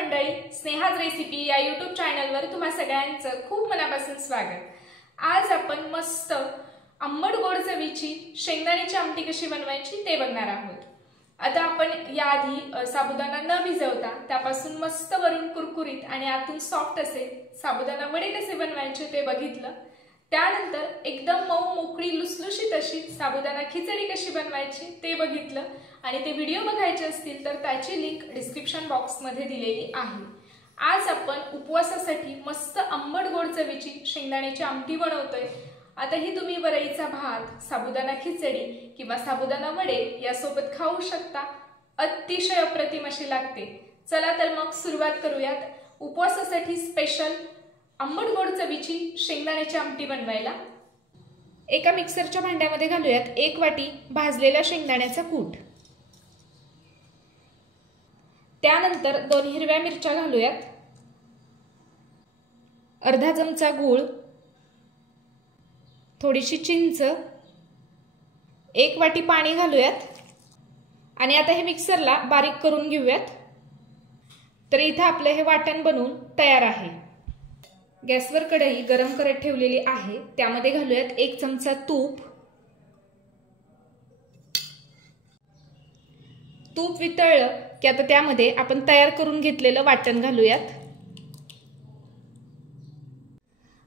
मंडळी, स्नेहाज रेसिपी या यूट्यूब चॅनलवर तुम्हा सगळ्यांचं खूप मनापासून स्वागत। आज आपण मस्त आंबट गोड चवीची शेंगदाण्याची आमटी कशी बनवायची ते बघणार आहोत। आता आपण याआधी साबुदाणा न भिजवता त्यापासून मस्त वरून कुरकुरीत आणि आतून सॉफ्ट असे साबुदाणा वडे कसे बनवायचे ते बघितलं। त्यानंतर एकदम मऊ मोकळी लुसलुशीत अशी साबुदाणा खिचडी कशी बनवायची ते बघितलं आणि ते व्हिडिओ बघायचे असतील तर त्याची लिंक डिस्क्रिप्शन बॉक्स मध्ये दिलेली आहे। आज आपण उपवासासाठी मस्त आंबट गोड चवीची शेंगदाण्याची आमटी बनवतोय। आता ही तुम्ही वरईचा भात, साबुदाणा खिचडी किंवा साबुदाणा वडे यासोबत खाऊ शकता। अतिशय अप्रतिम अशी लागते। चला तर मग सुरुवात करूयात उपवासासाठी स्पेशल आंबट गोड चवीची शेंगदाण्याची आमटी बनवायला। एका मिक्सरच्या भांड्यामध्ये घालूयात 1 वाटी भाजलेल्या शेंगदाण्याचा कूट। त्यानंतर 2 हिरव्या मिरच्या घालूयात, अर्धा चमचा गूळ, थोडीशी चिंच, 1 वाटी पाणी घालूयात आणि आता हे मिक्सरला बारीक करून घेऊयात। तर इथे आपले हे वाटण बनवून तयार आहे। गॅसवर कढई गरम करत ठेवलेली आहे, त्यामध्ये घालूयात 1 चमचा तूप। तूप वितळलं की आता त्यामध्ये आपण तयार करून घेतलेलं वाटण घालूयात।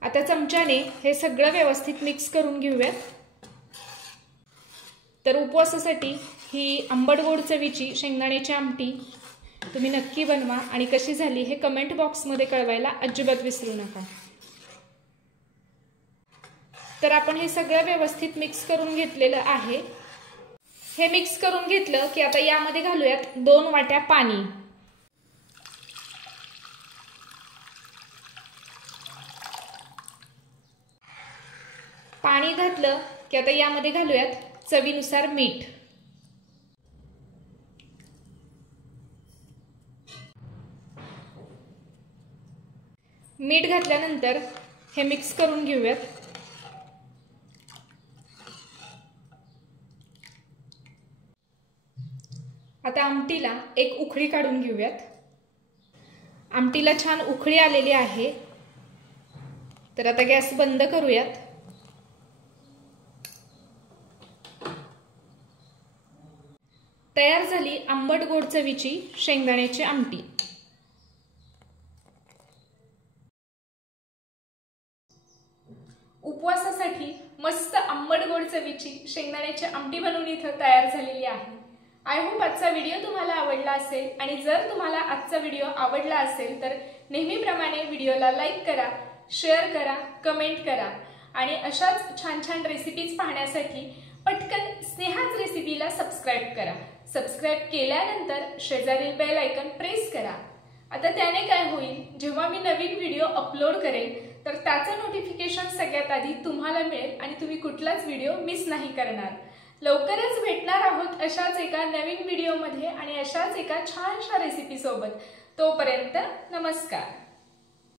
आता चमच्याने हे सगळं व्यवस्थित मिक्स करून घेऊयात। तर उपवासासाठी ही आंबट गोड चवीची शेंगदाण्याची आमटी तुम्ही नक्की बनवा आणि कशी झाली हे कमेंट बॉक्स मध्ये कळवायला अजिबात विसरू नका। तर आपण हे सगळं व्यवस्थित मिक्स करून घेतलेलं आहे। हे मिक्स करून घेतलं की आता यामध्ये घालूयात 2 वाट्या पाणी। पाणी घातलं की आता यामध्ये घालूयात चवीनुसार मीठ। मीठ घातल्यानंतर हे मिक्स करून घेऊयात। आता आमटीला एक उकळी काढून घेऊयात। आमटीला छान उकळी आलेली आहे। तर आता गॅस बंद करूयात। तयार झाली आंबट गोड चवीची शेंगदाण्याची आमटी। उपवासासाठी मस्त आंबट गोड चवीची शेंगदाण्याची आमटी बनवून इथं तयार झालेली आहे। आय होप आजचा व्हिडिओ तुम्हाला आवडला असेल आणि जर तुम्हाला आजचा व्हिडिओ आवडला असेल तर नेहमीप्रमाणे व्हिडिओला लाईक करा, शेअर करा, कमेंट करा आणि अशाच छान छान रेसिपीज पाहण्यासाठी पटकन स्नेहाज रेसिपीला सबस्क्राइब करा। सबस्क्राइब केल्यानंतर शेजारील बेल आयकॉन प्रेस करा। आता त्याने काय होईल, जेव्हा मी नवीन व्हिडिओ अपलोड करेल तर त्याचं नोटिफिकेशन सगळ्यात आधी तुम्हाला मिळेल आणि तुम्ही कुठलाच व्हिडिओ मिस नाही करणार। लवकरच भेटणार आहोत अशाच एका नवीन व्हिडिओमध्ये आणि अशाच एका छानशा रेसिपी सोबत। तोपर्यंत नमस्कार।